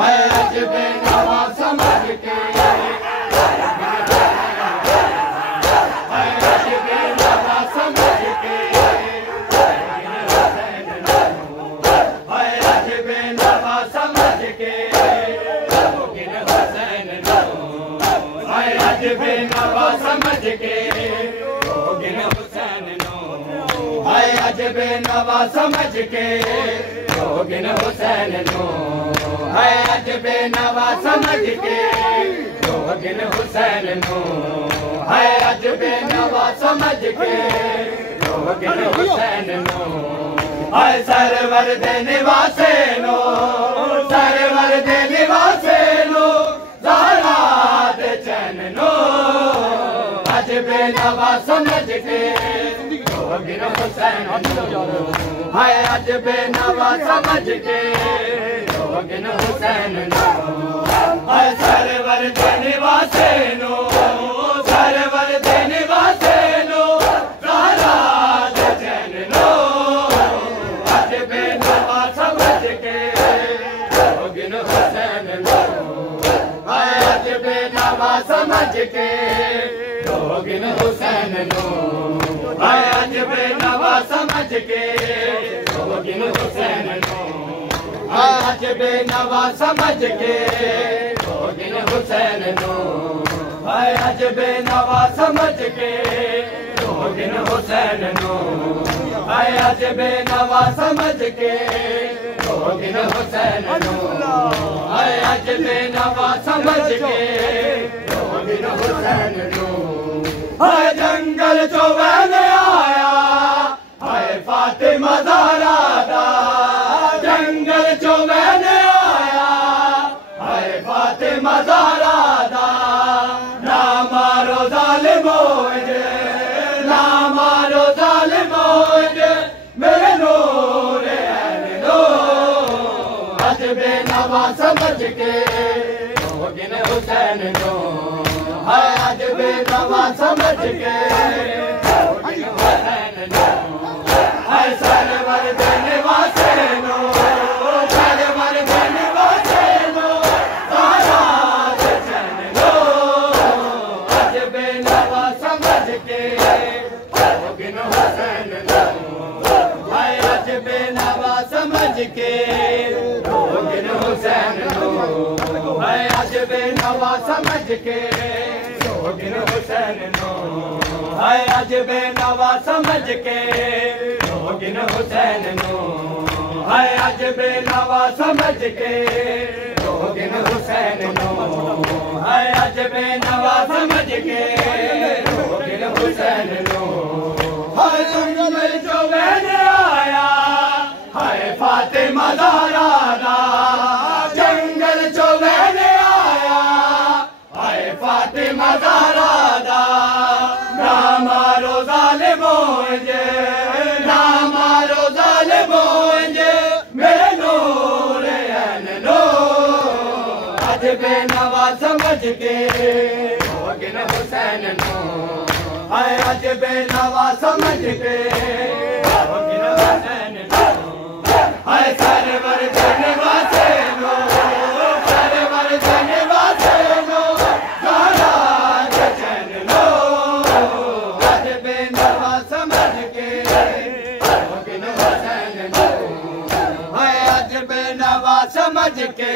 है अज बेनवा समझ के, है अज बेनवा समझ के, है अज बेनवा समझ के, है अज बेनवा समझ के, है अज बेनवा समझ के, योगिन हुसैन नो, है अज बेनवा समझ के, योगिन हुसैन नो, है अज बेनवा समझ के, योगिन हुसैन नो, है सरवर दे निवासे नो, सरवर दे निवासे नो, ज़हरा दे चैन नो, अज बेनवा समझ के, योगिन हुसैन नो, है अज बेनवा समझ के, योगिन हुसैन नो, है सरवर दे निवासे नो, सरवर दे निवासे नो, ज़हरा दे चैन नो, अज बेनवा समझ के, योगिन हुसैन नो, है अज बेनवा समझ के, योगिन हुसैन नो, है अज बेनवा समझ के, योगिन हुसैन नो, है अज बेनवा समझ के, योगिन हुसैन नो, है अज बेनवा समझ के, योगिन हुसैन नो, है अज बेनवा समझ के, योगिन हुसैन नो, है अज बेनवा समझ के, योगिन हुसैन नो, है जंगल जो बहन आया, है फातिमा ज़हरा दा, जंगल जो बहन आया, है फातिमा ज़हरा दा, ना मारो ज़ालिमों जे, ना मारो ज़ालिमों जे, मेरे नूर ऐन नो, अज बेनवा समझ के, योगिन हुसैन नो, है अज बेनवा समझ के, योगिन हुसैन नो, है सरवर दे निवासे नो, सरवर दे निवासे नो, ज़हरा दे चैन नो, अज बेनवा समझ के, योगिन हुसैन नो, है अज बेनवा समझ के, योगिन हुसैन नो, है अज बेनवा समझ के, योगिन हुसैन नो, है अज बेनवा समझ के, योगिन हुसैन नो, है अज बेनवा समझ के, योगिन हुसैन नो, है अज बेनवा समझ के, योगिन हुसैन नो, है जंगल जो बहन आया, है फातिमा ज़हरा दा, जंगल जो बहन आया, है फातिमा ज़हरा दा, ना मारो ज़ालिमों जे, ना मारो ज़ालिमों जे, मेरे नूर ऐन नो, अज बेनवा समझ के, योगिन हुसैन नो, है अज बेनवा समझ के, योगिन हुसैन नो, है सरवर दे निवासे नो, सरवर दे निवासे नो, ज़हरा दे चैन नो, अज बेनवा समझ के, योगिन हुसैन नो, है अज बेनवा समझ के,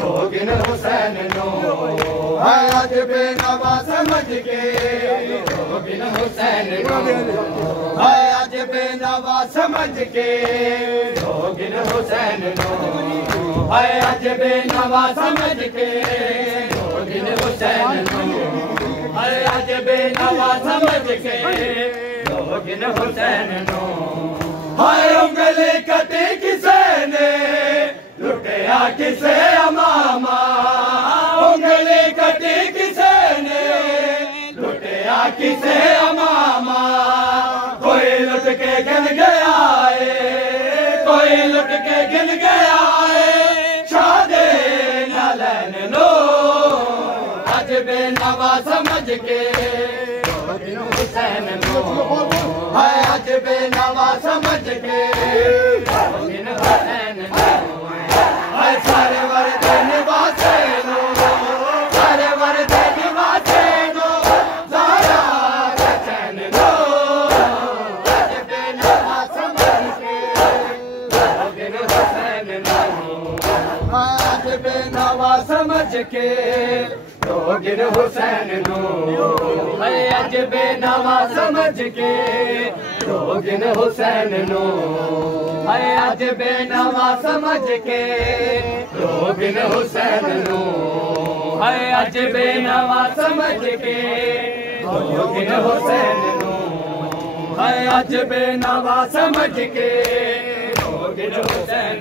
योगिन हुसैन नो, है अज बेनवा समझ के, योगिन हुसैन नो, है अज बेनवा समझ के, योगिन हुसैन नो, है अज बेनवा समझ के, योगिन हुसैन नो, है अज बेनवा समझ के, योगिन हुसैन नो, है उंगली कटी किसे ने, लुटिया किसे अमामा, उंगली कटी किसे ने, लुटिया किसे अमामा, कोई लुट के गिन गया है, कोई लुट के गिन गया है, शादे न लेन लो, अज बेनवा समझ के, योगिन हुसैन नो, है अज बेनवा समझ के, योगिन हुसैन नो, है सारे समझ के रोगिन हुसैन नू है अज बेनवा समझ के रोगिन हुसैन नू है अज बेनवा समझ के रोगिन हुसैन नू है अज बेनवा समझ के रोगिन हुसैन नू है अज बेनवा समझ के रोगिन हुसैन